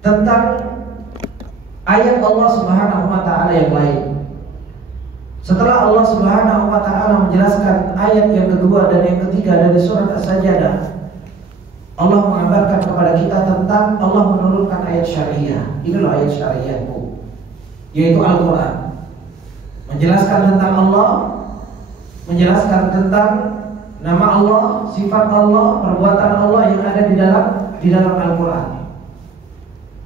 tentang ayat Allah Subhanahu wa taala yang lain. Setelah Allah Subhanahu wa taala menjelaskan ayat yang kedua dan yang ketiga dari surat As-Sajdah, Allah mengabarkan kepada kita tentang Allah menurunkan ayat syariah. Inilah ayat syariahku, yaitu Al-Quran. Menjelaskan tentang Allah, menjelaskan tentang nama Allah, sifat Allah, perbuatan Allah yang ada di dalam Al-Quran.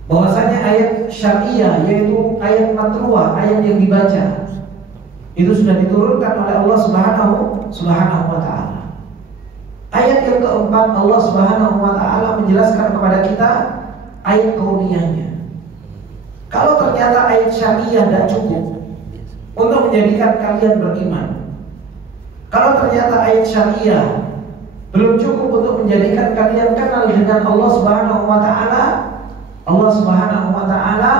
Bahwasanya ayat syariah, yaitu ayat matruah, ayat yang dibaca, itu sudah diturunkan oleh Allah Subhanahu wa taala. Ayat yang keempat, Allah Subhanahu wa taala menjelaskan kepada kita ayat kauniyahnya. Kalau ternyata ayat syariah tidak cukup untuk menjadikan kalian beriman, kalau ternyata ayat syariah belum cukup untuk menjadikan kalian kenal dengan Allah Subhanahu wa taala, Allah Subhanahu wa taala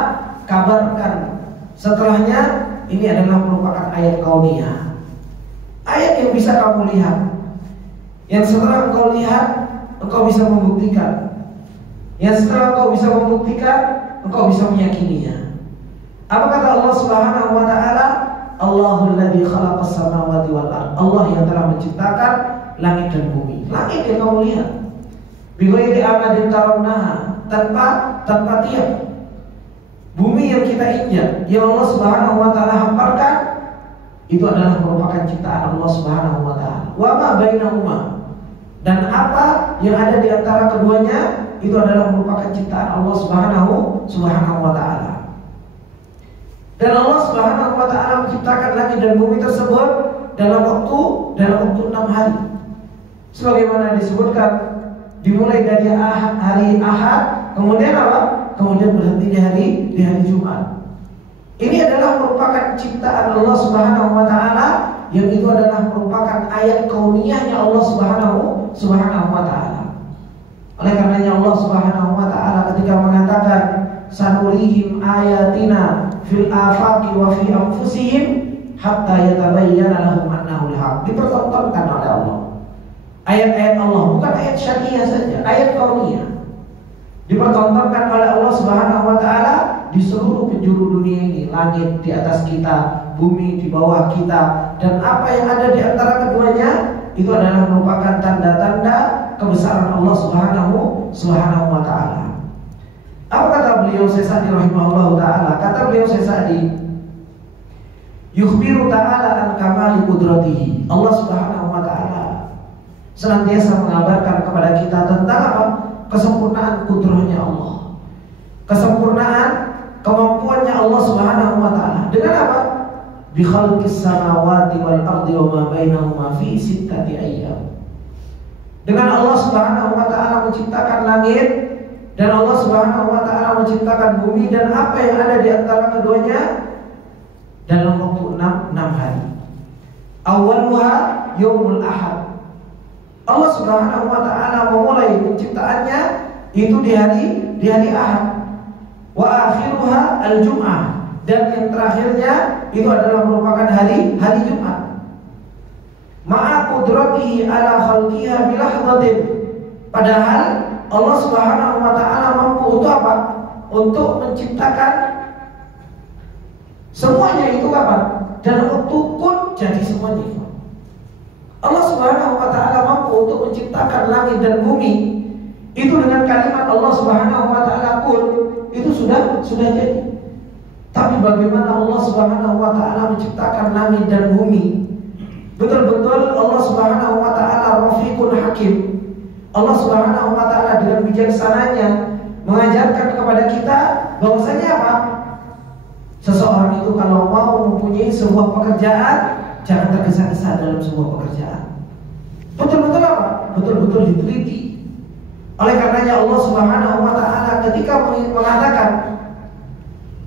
kabarkan setelahnya, ini adalah merupakan ayat kauniyah. Ayat yang bisa kamu lihat, yang setelah engkau lihat, engkau bisa membuktikan. Yang setelah engkau bisa membuktikan, engkau bisa meyakininya. Apa kata Allah Subhanahu wa taala? Allahul ladzi khalaqas samawati wal ardh. Allah yang telah menciptakan langit dan bumi. Langit yang kamu lihat, bighairi amadin tarawnaha, tanpa tiang. Bumi yang kita injak, yang Allah Subhanahu wa taala hamparkan, itu adalah merupakan ciptaan Allah Subhanahu wa taala. Wa ma bainahuma, dan apa yang ada di antara keduanya itu adalah merupakan ciptaan Allah Subhanahu wa taala. Dan Allah Subhanahu wa taala menciptakan langit dan bumi tersebut dalam waktu 6 hari. Sebagaimana disebutkan, dimulai dari hari Ahad, kemudian apa? Kemudian berhenti di hari Jumat. Ini adalah merupakan ciptaan Allah Subhanahu wa taala, yang itu adalah merupakan ayat kauniyahnya Allah Subhanahu wa taala. Oleh karenanya Allah Subhanahu wa taala ketika mengatakan sanurihim ayatina fil afaqi wa fi anfusihim hatta yatabayyana lahum annahu al-haq, dipertontonkan oleh Allah ayat-ayat Allah, bukan ayat syariah saja, ayat kauniyah dipertontonkan oleh Allah Subhanahu wa taala di seluruh penjuru dunia ini. Langit di atas kita, bumi di bawah kita, dan apa yang ada di antara keduanya itu adalah merupakan tanda-tanda kebesaran Allah Subhanahu wa taala. Apa kata beliau Syekh Sa'di rahimahullah taala? Kata beliau Syekh Sa'di, yukhbiru ta'ala an kamali qudratihi. Allah Subhanahu wa taala senantiasa mengabarkan kepada kita tentang apa? Kesempurnaan kudrahnya Allah, kesempurnaan kemampuannya Allah Subhanahu wa taala. Dengan apa? Bi khalqis samawati wal ardi wa ma bainahuma fi sittati ayyam. Dengan Allah Subhanahu wa taala menciptakan langit, dan Allah Subhanahu wa taala menciptakan bumi dan apa yang ada di antara keduanya dalam waktu 6 hari. Awwaluha yaumul ahad. Allah Subhanahu wa taala memulai penciptaannya itu di hari Ahad. Wa akhiruha al-jum'ah, dan yang terakhirnya itu adalah merupakan hari Jumat. Ma'a qudratihi ala khalqiha bilahzatin. Padahal Allah Subhanahu wa taala mampu untuk apa? Untuk menciptakan semuanya itu apa? Dalam waktu kun, jadi semuanya. Allah Subhanahu wa taala mampu untuk menciptakan langit dan bumi itu dengan kalimat Allah Subhanahu wa taala kun, itu sudah jadi. Tapi bagaimana Allah Subhanahu wa taala menciptakan langit dan bumi? Betul-betul Allah Subhanahu wa taala Rafiqun Hakim. Allah Subhanahu wa taala dengan bijaksananya mengajarkan kepada kita bahwasanya apa? Seseorang itu kalau mau mempunyai sebuah pekerjaan, jangan tergesa-gesa dalam sebuah pekerjaan. Betul-betul apa? Betul-betul diteliti. Oleh karenanya Allah Subhanahu wa taala ketika mengatakan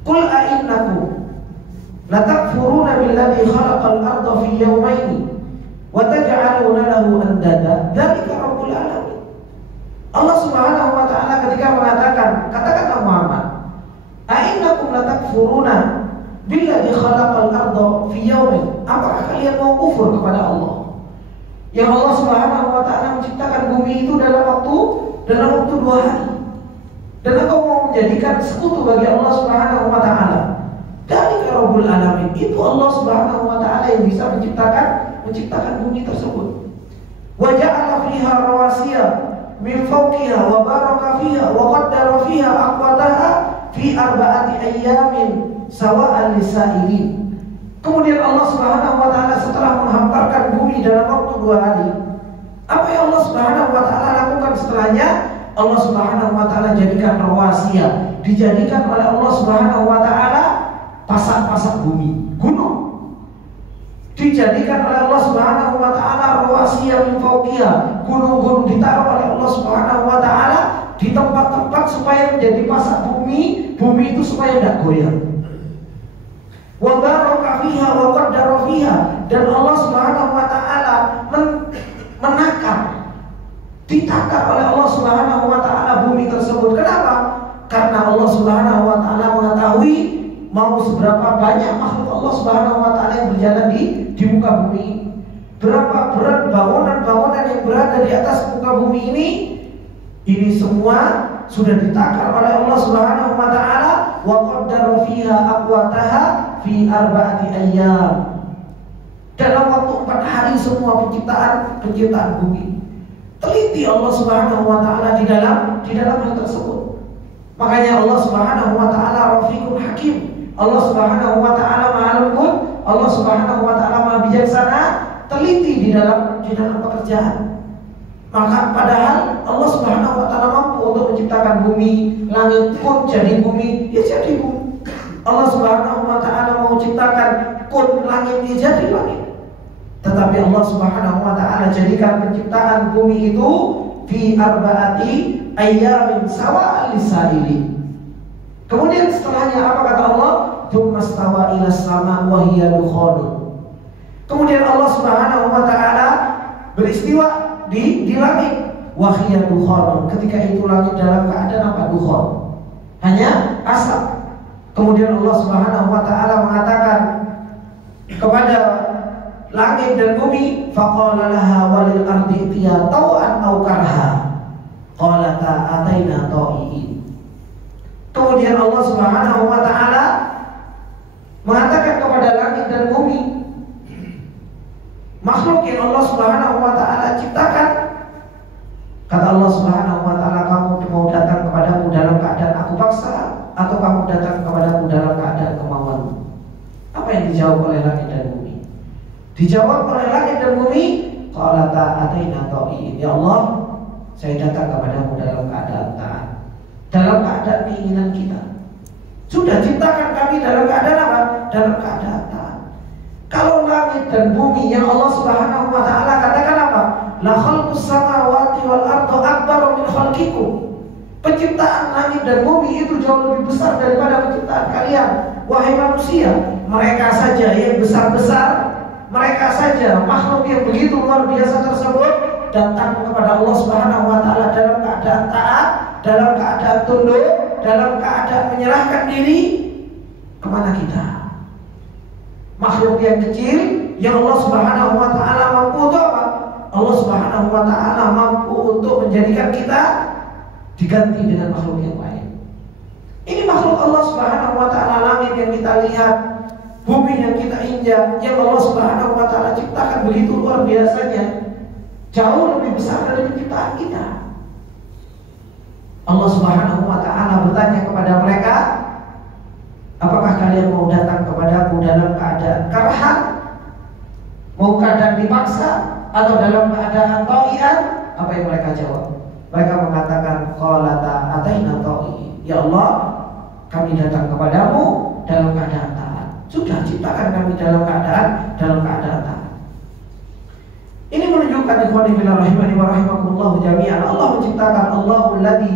qul a'innakum la takfuruna billadzi khalaqal arda fi yawmayn wa taj'aluna lahu andada dzalika rabbul alamin. Allah Subhanahu wa taala ketika mengatakan, katakanlah Muhammad, a'innakum la takfuruna billadzi khalaqal arda fi yawmin. Apakah kalian mau kufur kepada Allah yang Allah Subhanahu wa taala menciptakan bumi itu dalam waktu 2 hari, dan engkau mau menjadikan sekutu bagi Allah Subhanahu wa taala. Dzalika Rabbul Alamin. Itu Allah Subhanahu wa taala yang bisa menciptakan bumi tersebut. Wa ja'ala fiha rawasiya min fawqiha wa baraka fiha wa qaddara fiha aqwataha fi arba'ati ayyamin sawa'an lis-sa'ilin. Kemudian Allah Subhanahu wa taala setelah menghamparkan bumi dalam waktu 2 hari, apa yang Allah Subhanahu wa taala lakukan setelahnya? Allah Subhanahu wa taala jadikan rawasiya, dijadikan oleh Allah Subhanahu wa taala pasak-pasak bumi, gunung. Dijadikan oleh Allah Subhanahu wa taala rawasiya min fawqiha, gunung-gunung ditaruh oleh Allah Subhanahu wa taala di tempat-tempat supaya menjadi pasak bumi, bumi itu supaya tidak goyah. Wa baraka fiha wa qaddara fiha, dan Allah Subhanahu wa taala menakar, ditakar oleh Allah Subhanahu wa taala bumi tersebut. Kenapa? Karena Allah Subhanahu wa taala mengetahui mau seberapa banyak makhluk Allah Subhanahu wa taala yang berjalan di muka bumi. Berapa berat bangunan-bangunan yang berada di atas muka bumi ini. Ini semua sudah ditakar oleh Allah Subhanahu wa taala. Wa qaddara fiha aqwataha fi arba'ati ayyam. Dalam waktu 4 hari semua penciptaan bumi. Teliti Allah Subhanahu wa taala di dalam hal tersebut. Makanya Allah Subhanahu wa taala Rafiqun Hakim. Allah Subhanahu wa taala Maha Lembut, Allah Subhanahu wa taala Maha Bijaksana, teliti di dalam pekerjaan. Maka padahal Allah Subhanahu wa taala mampu untuk menciptakan bumi, langit pun jadi bumi, ya jadi bumi. Allah Subhanahu wa taala mau ciptakan kun langit, ya jadi langit. Tetapi Allah Subhanahu wa taala jadikan penciptaan bumi itu fi arba'ati ayyamin sawa'an lis-sa'ilin. Kemudian setelahnya apa kata Allah? Tsummastawa ila sama wa hiya dukhanun. Kemudian Allah Subhanahu wa taala beristiwa di langit, wa hiya dukhanun. Ketika itu langit dalam keadaan apa? Dukhan. Hanya asap. Kemudian Allah Subhanahu wa taala mengatakan kepada langit dan bumi, faqala laha walil ardi itiya tau'an aw karha qalata ataina ta'iin. Kemudian Allah Subhanahu wa taala mengatakan kepada langit dan bumi, makhluk yang Allah Subhanahu wa taala ciptakan, kata Allah Subhanahu wa taala, kamu mau datang kepadaku dalam keadaan aku paksa atau kamu datang kepadaku dalam keadaan kemauanmu? Apa yang dijawab oleh langit dan bumi? Dijawab oleh langit dan bumi, qalata ataina ta'iin. Ya Allah, saya datang kepadamu dalam keadaan taat, dalam keadaan keinginan kita. Sudah ciptakan kami dalam keadaan apa? Dalam keadaan taat. Kalau langit dan bumi yang Allah Subhanahu wa taala katakan apa? La khalqus samawati wal ardi akbaru min khalqikum. Penciptaan langit dan bumi itu jauh lebih besar daripada penciptaan kalian, wahai manusia. Mereka saja yang besar-besar, mereka saja makhluk yang begitu luar biasa tersebut datang kepada Allah Subhanahu wa taala dalam keadaan taat, dalam keadaan tunduk, dalam keadaan menyerahkan diri. Kemana kita? Makhluk yang kecil yang Allah Subhanahu wa taala mampu untuk apa? Allah Subhanahu wa taala mampu untuk menjadikan kita diganti dengan makhluk yang lain. Ini makhluk Allah Subhanahu wa taala, langit yang kita lihat, bumi yang kita injak, yang Allah Subhanahu wa taala ciptakan begitu luar biasanya, jauh lebih besar dari penciptaan kita. Allah Subhanahu wa taala bertanya kepada mereka, apakah kalian mau datang kepadaku dalam keadaan karhan, mau keadaan dipaksa, atau dalam keadaan ta'ian? Apa yang mereka jawab? Mereka mengatakan, qalata ataina ta'iin. Ya Allah, kami datang kepadamu dalam keadaan taat. Sudah ciptakan kami dalam keadaan taat. Ini menunjukkan ikhwani fillah rahimani wa rahimakumullah jami'an, Allah menciptakan, Allahul ladzi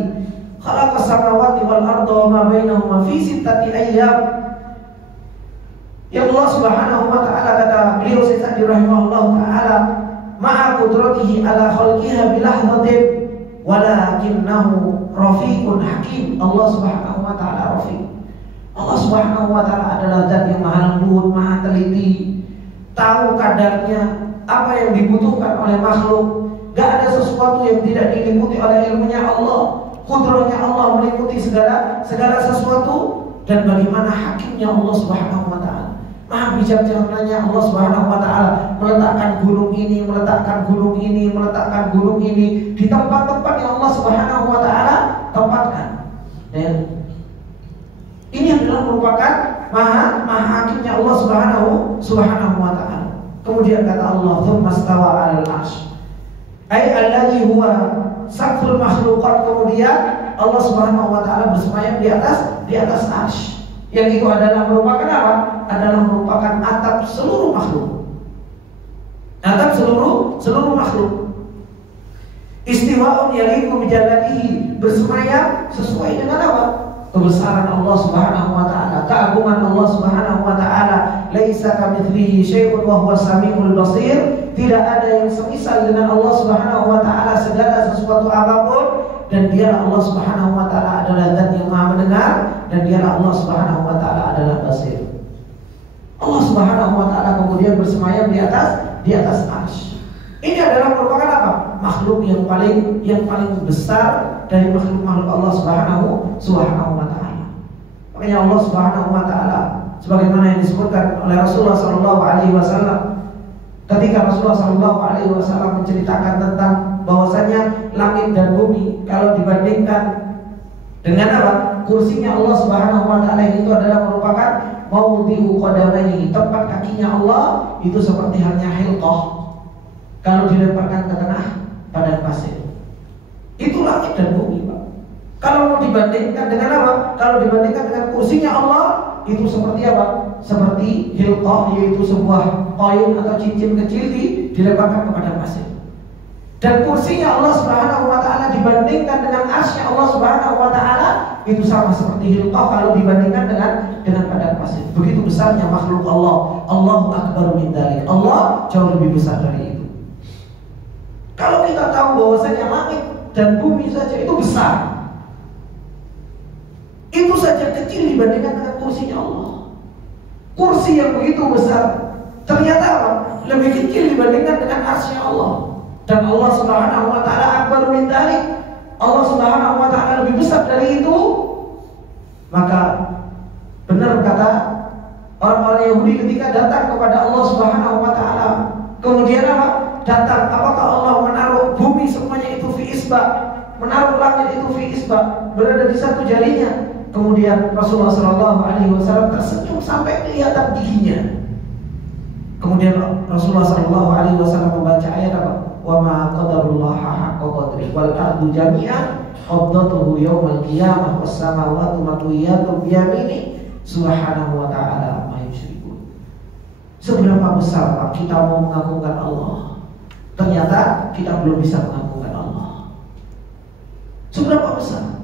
khalaqas samawati wal arda wa ma bainahuma fi sittati ayyam. Ya Allah Subhanahu wa taala, kata beliau Syekh Sa'di rahimahullah taala, ma'a qudratihi ala khalqiha bilahzatin walakinnahu rafiqun hakim. Allah Subhanahu wa taala rafiq. Allah Subhanahu wa taala adalah zat yang maha lembut, maha teliti, tahu kadarnya apa yang dibutuhkan oleh makhluk. Gak ada sesuatu yang tidak diliputi oleh ilmunya Allah. kudrahnya Allah meliputi segala sesuatu, dan bagaimana hakimnya Allah Subhanahu wa taala. Maha bijaksananya Allah Subhanahu wa taala meletakkan gunung ini, meletakkan gunung ini, meletakkan gunung ini di tempat-tempat yang Allah Subhanahu wa taala tempatkan. Dan ini adalah merupakan maha hakimnya Allah Subhanahu wa taala. Kemudian kata Allah, "Tsumma stawa 'alal 'arsy." Ai alladzi huwa saqful makhluqat. Kemudian Allah Subhanahu wa taala bersemayam di atas 'arsy. Yang itu adalah merupakan apa? Adalah merupakan atap seluruh makhluk. Atap seluruh makhluk. Istiwa'un yaliqu bijalalihi, bersemayam sesuai dengan apa? Kebesaran Allah Subhanahu wa taala, keagungan Allah Subhanahu wa taala. Laisa kamitslihi syai'un wa huwas samiul basir. Tidak ada yang semisal dengan Allah Subhanahu wa taala segala sesuatu apapun, dan dialah Allah Subhanahu wa taala adalah zat yang Maha mendengar, dan dialah Allah Subhanahu wa taala adalah basir. Allah Subhanahu wa taala kemudian bersemayam di atas arsy. Ini adalah merupakan apa? Makhluk yang paling besar dari makhluk-makhluk Allah Subhanahu wa taala. Makanya Allah Subhanahu wa taala sebagaimana yang disebutkan oleh Rasulullah sallallahu alaihi wasallam ketika Rasulullah sallallahu alaihi wasallam menceritakan tentang bahwasanya langit dan bumi kalau dibandingkan dengan apa? Kursinya Allah Subhanahu wa taala itu adalah merupakan maudhi'u qadamaihi, tempat kakinya Allah itu seperti halnya hilqah kalau dilemparkan ke tengah padang pasir. Itu langit dan bumi, Pak. Kalau mau dibandingkan dengan apa? Kalau dibandingkan dengan kursinya Allah, itu seperti apa? Seperti hilqah, yaitu sebuah koin atau cincin kecil dilemparkan ke padang pasir. Dan kursinya Allah Subhanahu wa taala dibandingkan dengan arsy Allah Subhanahu wa taala itu sama seperti hilqah kalau dibandingkan dengan padang pasir. Begitu besarnya makhluk Allah. Allahu akbar min dzalik. Allah jauh lebih besar dari itu. Kalau kita tahu bahwasanya langit dan bumi saja itu besar, itu saja kecil dibandingkan dengan kursinya Allah. Kursi yang begitu besar ternyata apa? Lebih kecil dibandingkan dengan arsy Allah. Dan Allah Subhanahu wa taala akbar min dzalik. Allah Subhanahu wa taala lebih besar dari itu. Maka benar kata orang-orang Yahudi ketika datang kepada Allah Subhanahu wa taala, kemudian apa? Datang, apakah Allah menaruh bumi semuanya itu fi isba, menaruh langit itu fi isba, berada di satu jarinya. Kemudian Rasulullah sallallahu alaihi wasallam tersenyum sampai kelihatan giginya. Kemudian Rasulullah sallallahu alaihi wasallam membaca ayat apa? Wa ma qadarullaha haqqa qadri wal ardu jami'an qabdatuhu yaumal qiyamah was samawati matwiyatun bi yamini subhanahu wa ta'ala amma yusyrikun. Seberapa besar Pak kita mau mengagungkan Allah, ternyata kita belum bisa mengagungkan Allah. Seberapa besar?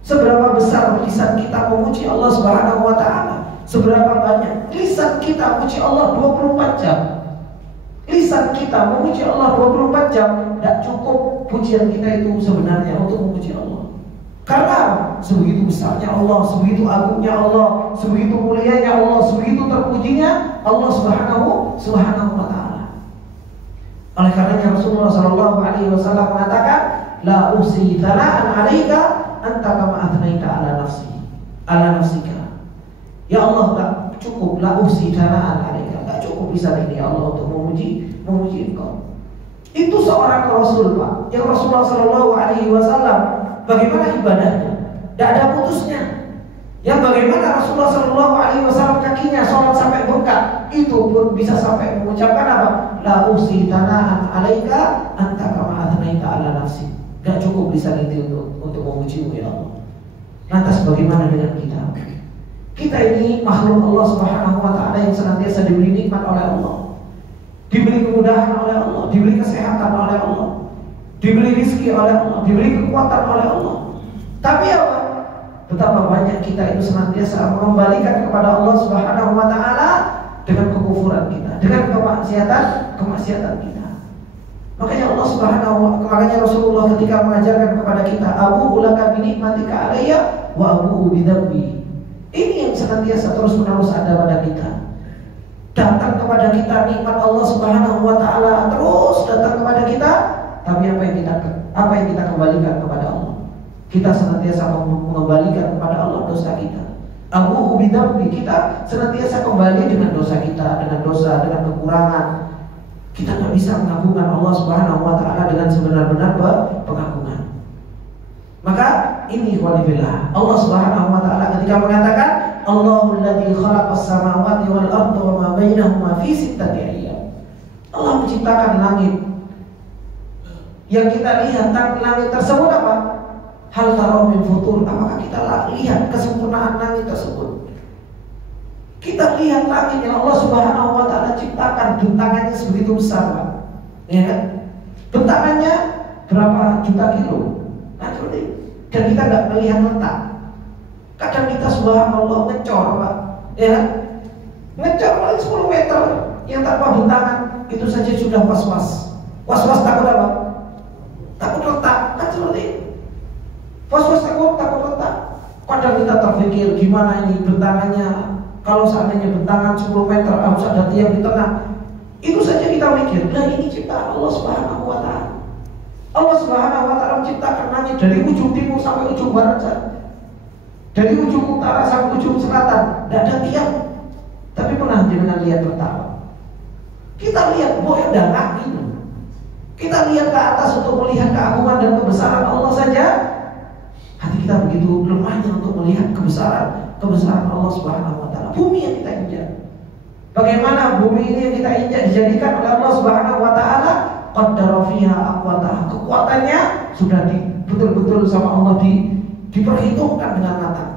Seberapa besar lisan kita memuji Allah Subhanahu wa taala? Seberapa banyak lisan kita memuji Allah 24 jam? Lisan kita memuji Allah 24 jam, tidak cukup pujian kita itu sebenarnya untuk memuji Allah. Karena sebegitu besarnya Allah, sebegitu agungnya Allah, sebegitu mulianya Allah, sebegitu terpujinya Allah Subhanahu wa taala. Oleh karenanya Rasulullah sallallahu alaihi wasallam mengatakan, la usi thana'an 'alaika anta kama athnaita ala nafsika. Ya Allah, enggak cukup la usi thana'an 'alaika. Enggak cukup bisa ini ya Allah untuk memuji engkau. Itu seorang Rasul, Pak. Yang Rasulullah sallallahu alaihi wasallam bagaimana ibadahnya? Tidak ada putusnya. Yang bagaimana Rasulullah sallallahu alaihi wasallam kakinya sholat sampai bengkak, itu pun bisa sampai mengucapkan apa? La usi thana'an 'alaika anta kama athnaita ala nafsi. Gak cukup lisan itu untuk memujimu ya Allah. Lantas bagaimana dengan kita? Kita ini makhluk Allah Subhanahu wa taala yang senantiasa diberi nikmat oleh Allah, diberi kemudahan oleh Allah, diberi kesehatan oleh Allah, diberi rezeki oleh Allah, diberi kekuatan oleh Allah. Tapi apa? Betapa banyak kita itu senantiasa mengembalikan kepada Allah Subhanahu wa taala dengan kekufuran kita, dengan kemaksiatan kita. Makanya Allah makanya Rasulullah ketika mengajarkan kepada kita, Abu ulaka bi nikmatika alayya wa abu bi dzambi. Ini yang senantiasa terus-menerus ada pada kita. Datang kepada kita nikmat Allah Subhanahu wa taala, terus datang kepada kita, tapi apa yang kita kembalikan kepada Allah? kita senantiasa mengembalikan kepada Allah dosa kita. Abu Ubidambi, kita senantiasa kembali dengan dosa kita, dengan dosa, dengan kekurangan. Kita nggak bisa mengagungkan Allah Subhanahu Wa Taala dengan sebenar-benar pengagungan. Maka ini walillah, Allah Subhanahu Wa Taala ketika mengatakan Allahul ladzi khalaqas samawati wal arda wa ma bainahuma fi sittati ayyam. Allah menciptakan langit. Yang kita lihat langit tersebut apa? Hal tara min futur, apakah kita lihat kesempurnaan langit tersebut? Kita lihat langit yang Allah Subhanahu Wa Taala ciptakan, bentangannya sebegitu besar, Pak. Ya kan? Bentangannya berapa juta kilo? Nah, seperti itu. Dan kita nggak melihat letak. Kadang kita subhanallah ngecor, Pak. Ya kan? Ngecor paling 10 meter yang tanpa bentangan, itu saja sudah was-was. Was-was takut apa? Takut letak, kan seperti itu. Was-was takut letak. Kadang kita terpikir gimana ini bentangannya. Kalau seandainya bentangan 10 meter harus ada tiang di tengah. Itu saja kita mikir. Nah, ini ciptaan Allah Subhanahu Wa Taala. Allah Subhanahu Wa Taala menciptakan langit dari ujung timur sampai ujung barat saja. Dari ujung utara sampai ujung selatan. Tidak ada tiang. Tapi pernah jangan lihat pertama. Kita lihat boy dan angin. Kita lihat ke atas untuk melihat keagungan dan kebesaran Allah saja. Hati kita begitu lemahnya untuk melihat kebesaran Allah Subhanahu Wa Taala. Bumi yang kita injak. Bagaimana bumi ini yang kita injak dijadikan oleh Allah Subhanahu Wa Taala? Qaddara fiha aqwataha. Kekuatannya sudah betul-betul sama Allah diperhitungkan dengan matang.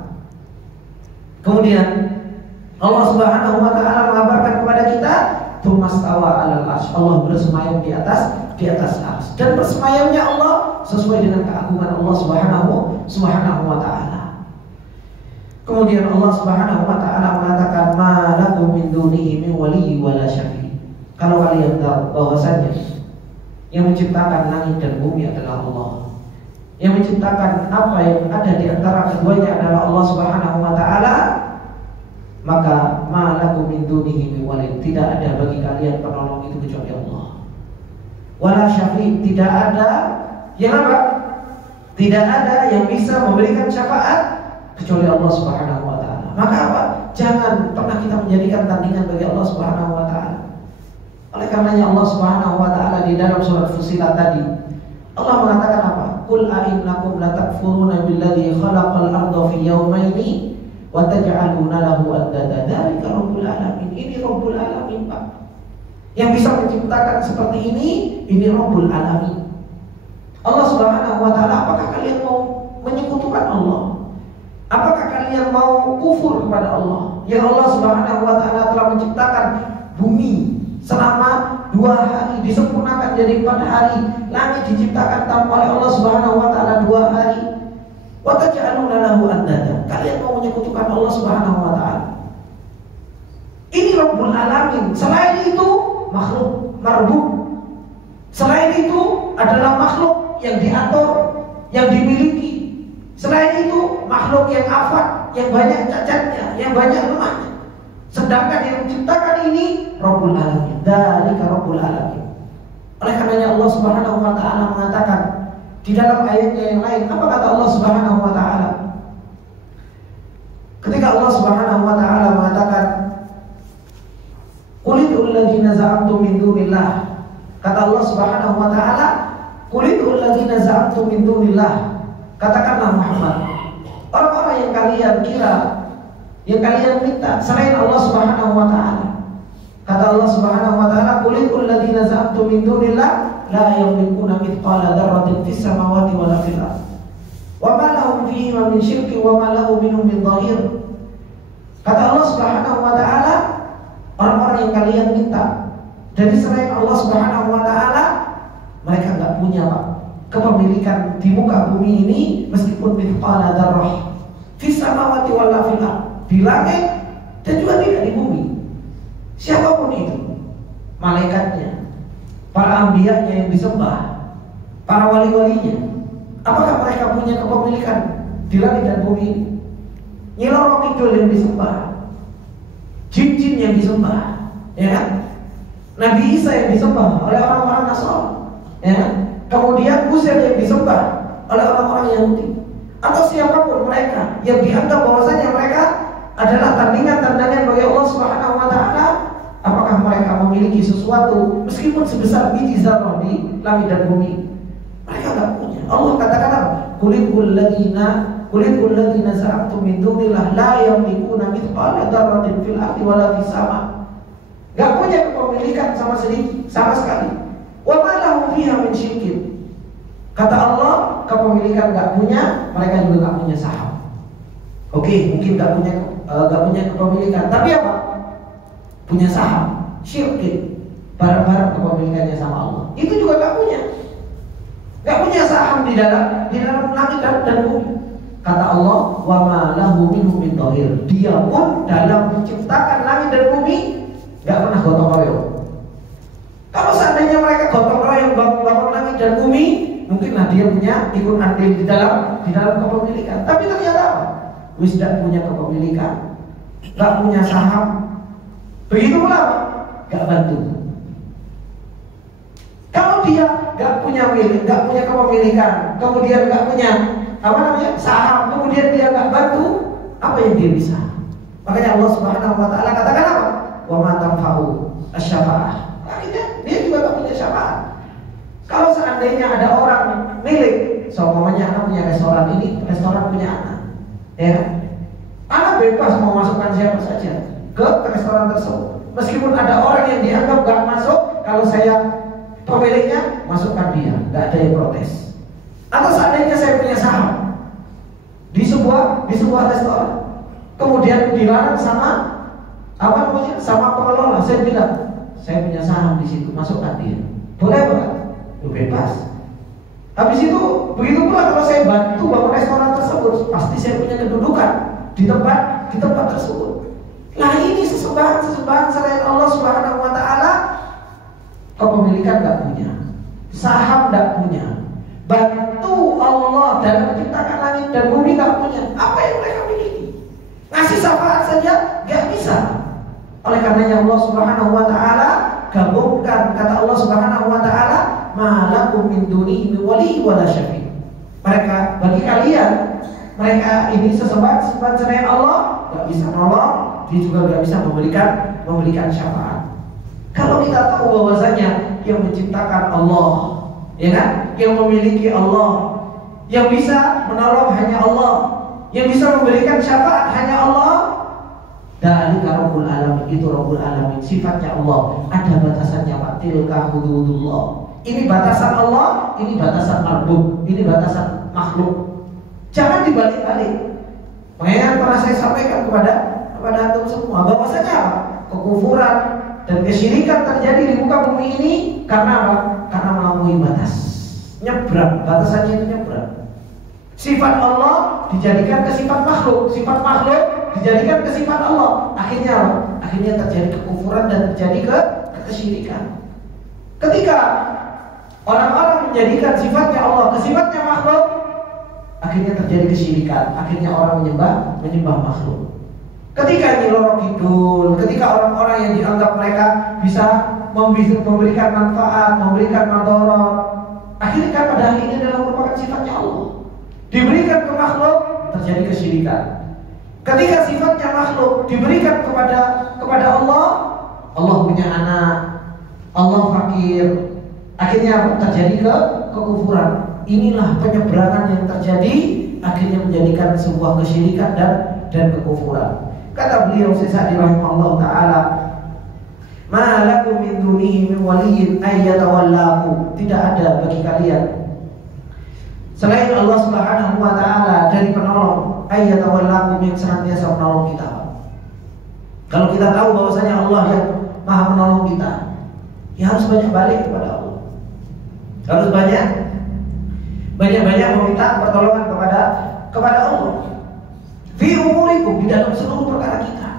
Kemudian Allah Subhanahu Wa Taala mengabarkan kepada kita, "Tsumastawa 'alal 'arsy." Allah bersemayam di atas arsy. Dan bersemayamnya Allah sesuai dengan keagungan Allah Subhanahu Wa Taala. Kemudian Allah Subhanahu Wa Taala mengatakan, "Ma lakum min dunihi min waliyyin wala syafi'." Kalau kalian tahu bahwasanya yang menciptakan langit dan bumi adalah Allah, yang menciptakan apa yang ada di antara keduanya adalah Allah Subhanahu Wa Taala, maka ma lakum min dunihi min waliyyin, tidak ada bagi kalian penolong itu kecuali Allah. Wala syafi', tidak ada yang apa? Tidak ada yang bisa memberikan syafaat kecuali Allah Subhanahu Wa Taala. Maka apa? Jangan pernah kita menjadikan tandingan bagi Allah Subhanahu Wa Taala. Oleh karenanya Allah Subhanahu Wa Taala di dalam surat Fussilat tadi, Allah mengatakan apa? Qul a'innakum latakfuruna billadzi khalaqal arda fi yawmaini wa taj'aluna lahu andada. Dzalika rabbul alamin. Ini Rabbul Alamin, Pak. Yang bisa menciptakan seperti ini Rabbul Alamin. Allah Subhanahu Wa Taala, apakah kalian mau menyekutukan Allah? Apakah kalian mau kufur kepada Allah? Yang Allah Subhanahu Wa Taala telah menciptakan bumi selama 2 hari, disempurnakan jadi 4 hari. Langit diciptakan oleh Allah Subhanahu Wa Taala 2 hari. Wa taj'aluna lahu andada. Kalian mau menyekutukan Allah Subhanahu Wa Taala. Ini Rabbul Alamin. Selain itu makhluk marbub. Selain itu adalah makhluk yang diatur, yang dimiliki. Selain itu makhluk yang afat, yang banyak cacatnya, yang banyak lemahnya. Sedangkan yang menciptakan ini Rabbul Alamin. Dzalika Rabbul Alamin. Oleh karenanya Allah Subhanahu Wa Taala mengatakan di dalam ayatnya yang lain, apa kata Allah Subhanahu Wa Taala? Ketika Allah Subhanahu Wa Taala mengatakan, "Qulidul ladzina za'amtum min dunillah." Kata Allah Subhanahu Wa Taala, "Qulidul ladzina za'amtum min dunillah." Katakanlah Muhammad, orang-orang yang kalian kira, yang kalian minta selain Allah Subhanahu Wa Taala. Kata Allah Subhanahu Wa Taala, "Qulidul ladzina za'amtum min dunillah la yamlikuna mithqala dzarratin fis samawati wala fil ardh. Wa ma lahum fihi min syirkin wa ma lahu minhum min dhahir." Kata Allah Subhanahu Wa Taala, orang-orang yang kalian minta dari selain Allah Subhanahu Wa Taala, mereka enggak punya, Pak, kepemilikan di muka bumi ini meskipun mithqala dzarrah fis samawati wala fil ardh, di langit dan juga tidak di bumi. Siapapun itu, malaikatnya, para anbiya'nya yang disembah, para wali-walinya, apakah mereka punya kepemilikan di langit dan bumi? Nyi Roro Kidul yang disembah, jin-jin yang disembah, ya kan? Nabi Isa yang disembah oleh orang-orang Nasrani, ya kan? Kemudian Uzair yang disembah oleh orang-orang Yahudi. atau siapapun mereka yang dianggap bahwasanya mereka adalah tandingan-tandingan bagi Allah Subhanahu wa taala, apakah mereka memiliki sesuatu meskipun sebesar biji zarah di langit dan bumi? Mereka enggak punya. Allah katakan apa? Qulil ladzina za'amtum min dunillah la yamlikuna mithqala dzarratin fil ardi wala fis sama. Enggak punya kepemilikan sama sekali. Wa ma lahum fiha min syirkin. Kata Allah, kepemilikan enggak punya, mereka juga enggak punya saham. Oke, mungkin enggak punya kepemilikan, tapi apa? Punya saham, syirkin, barang-barang kepemilikannya sama Allah. Itu juga enggak punya. Enggak punya saham di dalam langit dan bumi. Kata Allah, wa ma lahu minhum min dhahir. Dia pun dalam menciptakan langit dan bumi enggak pernah gotong royong. Kalau seandainya mereka gotong royong bangun langit dan bumi, mungkinlah dia punya ikut andil di dalam kepemilikan. Tapi ternyata apa? Wis tidak punya kepemilikan, enggak punya saham. Begitu pula enggak bantu. Kalau dia enggak punya kepemilikan, kemudian enggak punya saham, kemudian dia enggak bantu, apa yang dia bisa? Makanya Allah Subhanahu wa taala katakan apa? Wa ma tanfa'u asy-syafa'ah. Akhirnya dia juga enggak punya syafaat. Kalau seandainya ada orang milik, seumpamanya anak punya restoran ini, restoran punya anak, ya, anak bebas mau masukkan siapa saja ke restoran tersebut. Meskipun ada orang yang dianggap gak masuk, kalau saya pemiliknya, masukkan dia, gak ada yang protes. Atau seandainya saya punya saham di sebuah restoran, kemudian dilarang sama pengelola, saya bilang saya punya saham di situ, masukkan dia, boleh bukan? Bebas. Habis itu begitu pula kalau saya bantu bangun restoran tersebut, pasti saya punya kedudukan di tempat tersebut. Nah ini sesembahan selain Allah Subhanahu wa taala, kepemilikan enggak punya, saham enggak punya, bantu Allah dalam menciptakan langit dan bumi enggak punya. Apa yang mereka miliki? Ngasih syafaat saja enggak bisa. Oleh karenanya Allah Subhanahu wa taala gabungkan kata Allah Subhanahu wa taala, ma lakum min dunihi min wali wala syafi'. Mereka, bagi kalian, mereka ini sesembahan selain Allah, enggak bisa nolong, dia juga enggak bisa memberikan syafaat. Kalau kita tahu bahwasanya yang menciptakan Allah, ya kan? Yang memiliki Allah, yang bisa menolong hanya Allah, yang bisa memberikan syafaat hanya Allah. Dzalika Rabbul Alamin, itu Rabbul Alamin, sifatnya Allah. Ada batasannya, Pak. Tilka hududullah. Ini batasan Allah, ini batasan marbuk, ini batasan makhluk. Jangan dibalik-balik. Makanya pernah saya sampaikan kepada antum semua bahwasanya apa? Kekufuran dan kesyirikan terjadi di muka bumi ini karena apa? Karena melampaui batas. Nyebrang, batasannya itu nyebrang. Sifat Allah dijadikan ke sifat makhluk, sifat makhluk dijadikan ke sifat Allah. Akhirnya apa? Akhirnya terjadi kekufuran dan terjadi kesyirikan. Ketika orang-orang menjadikan sifatnya Allah ke sifatnya makhluk, akhirnya terjadi kesyirikan. Akhirnya orang menyembah makhluk. Ketika Nyi Roro Kidul, ketika orang-orang yang dianggap mereka bisa memberikan manfaat, memberikan madarat, akhirnya kan pada akhirnya adalah merupakan sifatnya Allah, diberikan ke makhluk, terjadi kesyirikan. Ketika sifatnya makhluk diberikan kepada Allah, Allah punya anak, Allah fakir, akhirnya terjadi kekufuran. Inilah penyeberangan yang terjadi, akhirnya menjadikan sebuah kesyirikan dan kekufuran. Kata beliau Sa'di rahimahullah taala, ma lakum min dunihi min waliyyin ay yatawallahu. Tidak ada bagi kalian selain Allah Subhanahu wa taala dari penolong, ay yatawallahu, yang senantiasa menolong kita. Kalau kita tahu bahwasanya Allah yang Maha menolong kita, ya harus banyak balik kepada Allah. Harus banyak meminta pertolongan kepada Allah. Fi umurikum, di dalam seluruh perkara kita.